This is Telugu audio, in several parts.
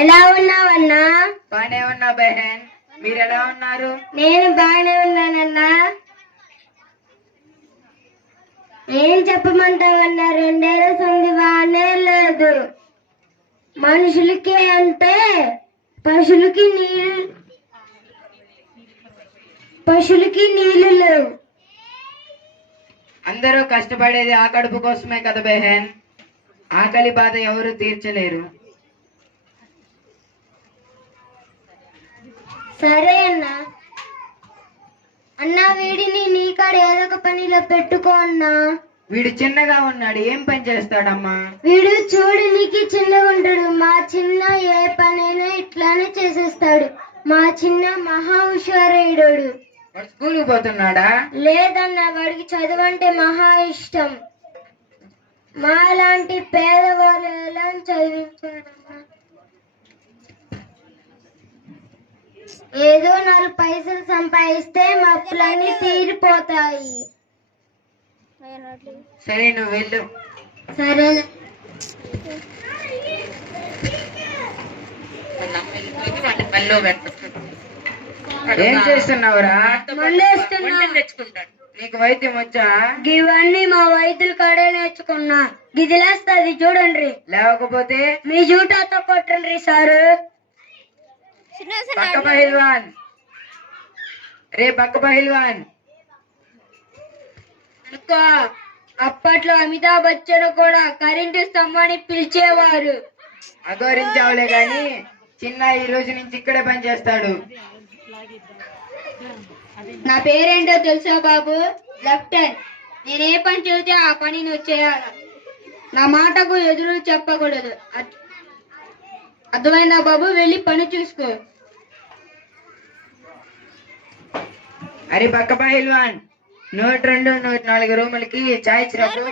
ఎలా ఉన్నావన్నా? బానే ఉన్నా బెహన్, మీరు ఎలా ఉన్నారు? నేను బాగానే ఉన్నానన్నా. ఏం చెప్పమంటావన్నా, 2 ఏళ్ల సంది బాగానే లేదు. మనుషులకి అంటే పశువులకి నీళ్లు లేవు. అందరూ కష్టపడేది ఆ కడుపు కోసమే కదా బెహన్. ఆకలి బాధ ఎవరు తీర్చలేరు. సరే అన్నా. అన్నా, వీడిని నీకాడ ఏదో ఒక పనిలో పెట్టుకో అన్నా. వీడు చిన్నగా ఉన్నాడు, ఏం పని చేస్తాడమ్మా? వీడు చూడనికి చిన్నగా ఉంటాడు. మా చిన్న ఏ పనైనా ఇట్లానే చేసేస్తాడు. మా చిన్న మహా హుషారైడు. వాడు స్కూల్కి పోతున్నాడా? లేదన్నా, వాడికి చదువు అంటే మహా ఇష్టం. మాలాంటి పేదవాళ్ళు ఎలా చదివించారన్నా? ఏదో 4 పైసలు సంపాదిస్తే మా అప్పులన్నీ తీరిపోతాయి. సరే, నువ్వు వెళ్ళు. సరేనా? ఏం చేస్తున్నావురా? తెచ్చుకుంటాడు. నీకు వైద్యం వచ్చా? ఇవన్నీ మా వైద్యుల కాడే నేర్చుకున్నా. గిదిలేస్తుంది చూడండి. లేకపోతే మీ జూటాతో కొట్టండి సారు. పక్క పహిల్వాన్, రే పక్క పహిల్వాన్. అప్పట్లో అమితాబ్ బచ్చన్ కూడా కరెంటు స్తంభాన్ని పిలిచేవారు. అగౌరించావులే గాని చిన్న ఈ రోజు నుంచి ఇక్కడే పని చేస్తాడు. నా పేరేంటో తెలుసా బాబు? లెఫ్టెన్. నేనే పని చెబితే ఆ పని నువ్వు చేయాలి. నా మాటకు ఎదురు చెప్పకూడదు. అర్థమైందా బాబు? వెళ్ళి పని చూసుకో. అరే పక్క పహిల్వాన్, 102, 104 రూములకి చాయ్ ఇచ్చినప్పుడు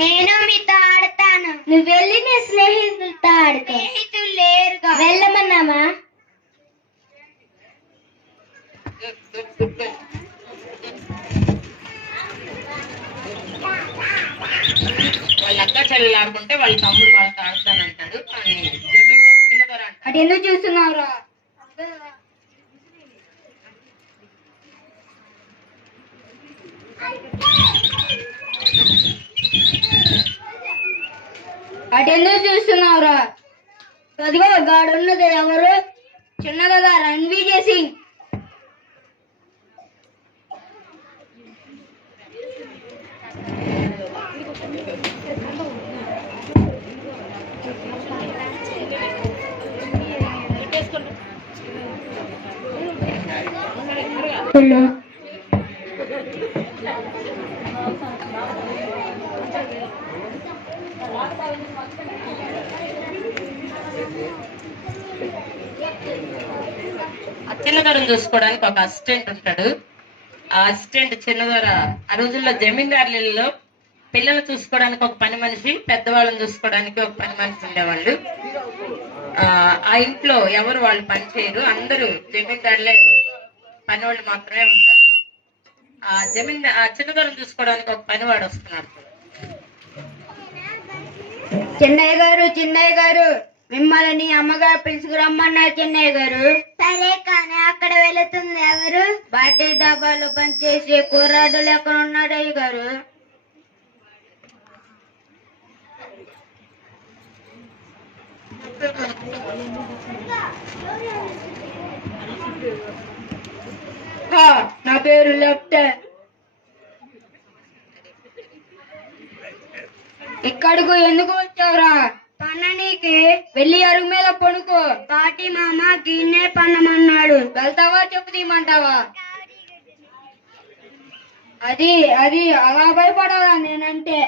నేను మీతో ఆడతాను. నువ్వు వెళ్ళి నీ స్నేహితులతో ఆడుకో. స్నేహితులు లేరుగా. వెళ్ళమన్నామా? వాళ్ళ అక్క చెల్లెలు ఆడుకుంటే వాళ్ళ తమ్ముడు వాళ్ళతో ఆడతానంటాడు. అటు ఎందుకు చూస్తున్నావురా? అటెందుకు చూస్తున్నావురా? అదిగో గాడున్నది ఎవరు? చిన్నగా రణ్వీర్ సింగ్. హలో, చిన్నదొరను చూసుకోవడానికి ఒక అసిస్టెంట్ ఉంటాడు. ఆ అసిస్టెంట్ చిన్నదొర ఆ రోజుల్లో జమీందారులలో పిల్లలు చూసుకోవడానికి ఒక పని మనిషి, పెద్దవాళ్ళని చూసుకోవడానికి ఒక పని మనిషి ఉండేవాళ్ళు. ఆ ఇంట్లో ఎవరు వాళ్ళు పని చేయరు, అందరూ జమీందారులే పని వాళ్ళు మాత్రమే ఉంటారు. ఆ చిన్నదొరను చూసుకోవడానికి ఒక పనివాడు వస్తున్నాడు. చిన్నయ్య గారు మిమ్మల్ని అమ్మగారు పిలుచుకురమ్మన్నారు. చిన్నయ్య గారు. సరే, కానీ అక్కడ వెళుతుంది ఎవరు? బడ్డీ దాబాలో పనిచేసే కుర్రాడులు ఎక్కడ ఉన్నాడు అయ్య గారు? నా పేరు లెఫ్టెన్. ఇక్కడికి ఎందుకు వచ్చావురా? పన్ననీకి వెళ్ళి అరుగు మీద పడుకో. పాటి మామ గిన్నె పన్నమన్నాడు. వెళ్తావా చెప్పు తీయమంటావా? అది అది అలా భయపడాలా నేనంటే?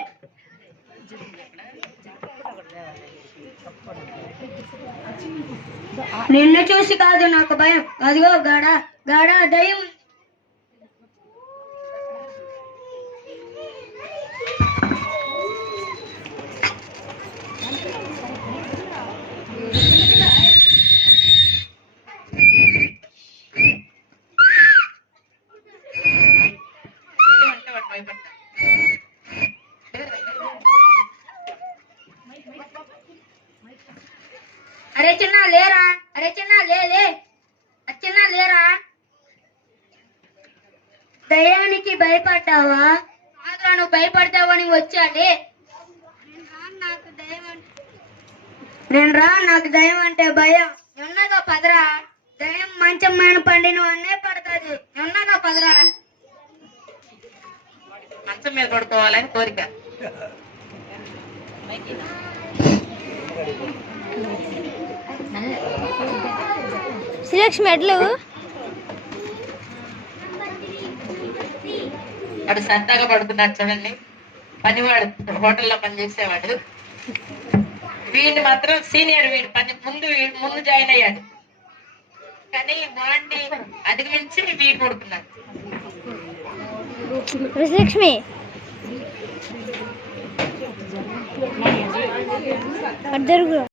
నిన్ను చూసి కాదు నాకు భయం. అదిగో గడ గడ దయ్యం. అరే చిన్న లేరా? అరే చిన్న లే చిన్న లేరా? దయ్యానికి భయపడ్డావా? నువ్వు భయపడతావని వచ్చాలే. నేను రా, నాకు దయ్యం అంటే భయం. ఉన్నగా పదరా. దయ్యం మంచం మీద పండిన అన్నే పడుతుంది. ఉన్నగా పదరా. మంచం మీద పడుకోవాలని కోరిక. శ్రీలక్ష్మి ఎడ్లు వాడు సరదాగా పడుకున్నాడు చూడండి. పనివాడు హోటల్లో పనిచేసేవాడు. వీడిని మాత్రం సీనియర్, వీడి పని ముందు జాయిన్ అయ్యాడు. కానీ వాడిని అధిగమించి వీడు పడుకున్నాడు. శ్రీలక్ష్మి జరుగురు